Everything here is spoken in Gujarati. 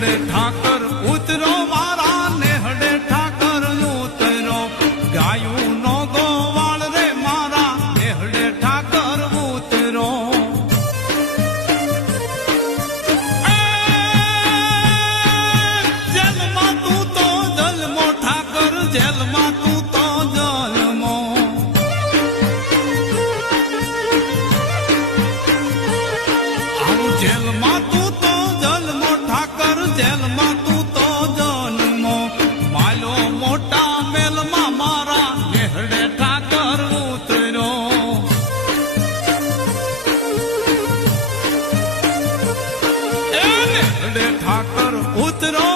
નેહડે ઠાકર ઉતરો મારા નેહડે ઠાકર ઉતરો ગાયું નો ગોવાળ રે મારા નેહડે ઠાકર ઉતરો જેલમાં તું તો જલમો ઠાકર જેલમાં તું તો જલમો આવું જેલમાં તું તો જલમો ઠાકર જેલમાં તું તો જન્મો માલો મોટા મેલમાં મારા નેહડે ઠાકર ઉતરો એ નેહડે ઠાકર ઉતરો